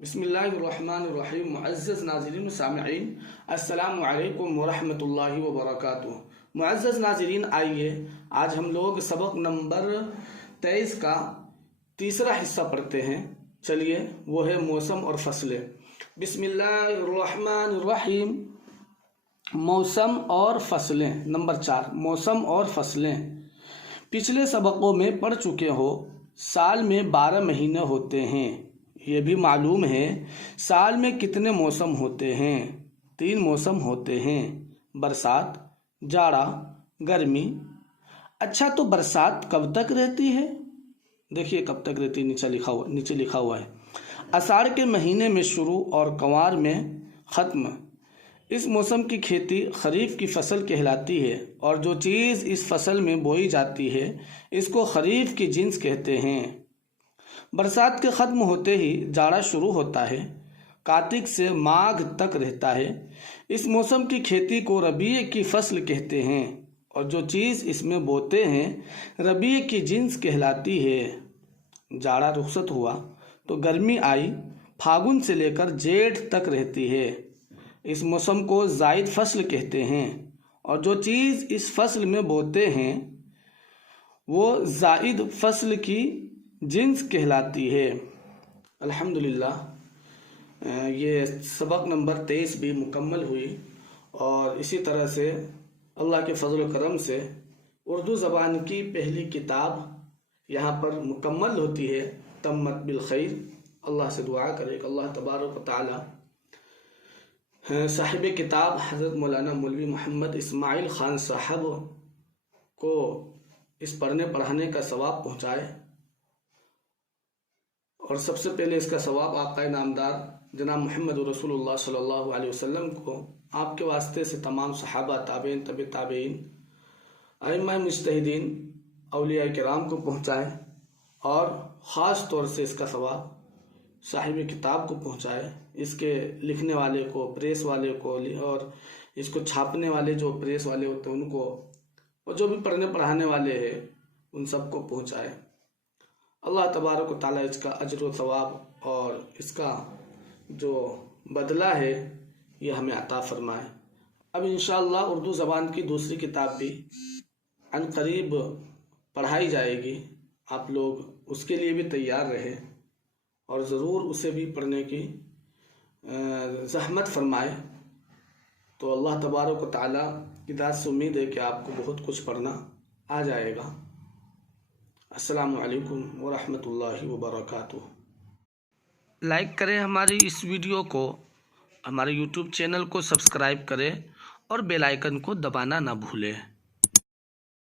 बिस्मिल्लाहिर्रहमानिर्रहीम। मुअज़्ज़ज़ नाज़रीन व सामिईन, अस्सलामु अलैकुम वरहमतुल्लाहि वबरकातुहू। मुअज़्ज़ज़ नाज़रीन, आइए आज हम लोग सबक नंबर 23 का तीसरा हिस्सा पढ़ते हैं। चलिए, वो है मौसम और फसलें। बिस्मिल्लाहिर्रहमानिर्रहीम। मौसम और फसलें। नंबर 4, मौसम और फसलें। पिछले सबकों में पढ़ चुके हो, साल में 12 महीने होते हैं। ये भी मालूम है साल में कितने मौसम होते हैं। 3 मौसम होते हैं, बरसात, जाड़ा, गर्मी। अच्छा, तो बरसात कब तक रहती है? देखिए कब तक रहती है, नीचे लिखा हुआ है। आषाढ़ के महीने में शुरू और कंवार में ख़त्म। इस मौसम की खेती खरीफ की फसल कहलाती है और जो चीज़ इस फसल में बोई जाती है इसको खरीफ की जिन्स कहते हैं। बरसात के ख़त्म होते ही जाड़ा शुरू होता है, कार्तिक से माघ तक रहता है। इस मौसम की खेती को रबीए की फसल कहते हैं और जो चीज़ इसमें बोते हैं रबीए की जिन्स कहलाती है। जाड़ा रुखसत हुआ तो गर्मी आई, फागुन से लेकर जेठ तक रहती है। इस मौसम को ज़ाइद फसल कहते हैं और जो चीज़ इस फसल में बोते हैं वो ज़ाइद फसल की जिन्स कहलाती है। अल्हम्दुलिल्लाह, ये सबक नंबर 23 भी मुकम्मल हुई और इसी तरह से अल्लाह के फजल व करम से उर्दू ज़बान की पहली किताब यहाँ पर मुकम्मल होती है। तम्मत बिल खैर। अल्लाह से दुआ करें कि अल्लाह तबारक व तआला साहिब किताब हज़रत मौलाना मौलवी मोहम्मद इस्माइल ख़ान साहब को इस पढ़ने पढ़ाने का सवाब पहुँचाए और सबसे पहले इसका सवाब आक़ा नामदार जनाब मोहम्मद रसूलुल्लाह सल्लल्लाहु अलैहि वसल्लम को, आपके वास्ते से तमाम सहाबा, ताबईन, तबे ताबईन, अइम्मा मुज्तहिदीन, औलिया किराम को पहुँचाए और ख़ास तौर से इसका सवाब साहिब किताब को पहुँचाए। इसके लिखने वाले को, प्रेस वाले को और इसको छापने वाले जो प्रेस वाले होते हैं उनको, और जो भी पढ़ने पढ़ाने वाले हैं उन सबको पहुँचाए। अल्लाह तबारक व तआला इसका अज्र व सवाब और इसका जो बदला है ये हमें अता फरमाए। अब इंशाअल्लाह उर्दू ज़बान की दूसरी किताब भी अनकरीब पढ़ाई जाएगी। आप लोग उसके लिए भी तैयार रहे और ज़रूर उसे भी पढ़ने की ज़हमत फरमाए। तो अल्लाह तबारक व तआला की दाद से उम्मीद है कि आपको बहुत कुछ पढ़ना आ जाएगा। अस्सलामु अलैकुम वरहमतुल्लाहि वबरकातुहू। लाइक करें हमारी इस वीडियो को, हमारे YouTube चैनल को सब्सक्राइब करें और बेल आइकन को दबाना ना भूलें।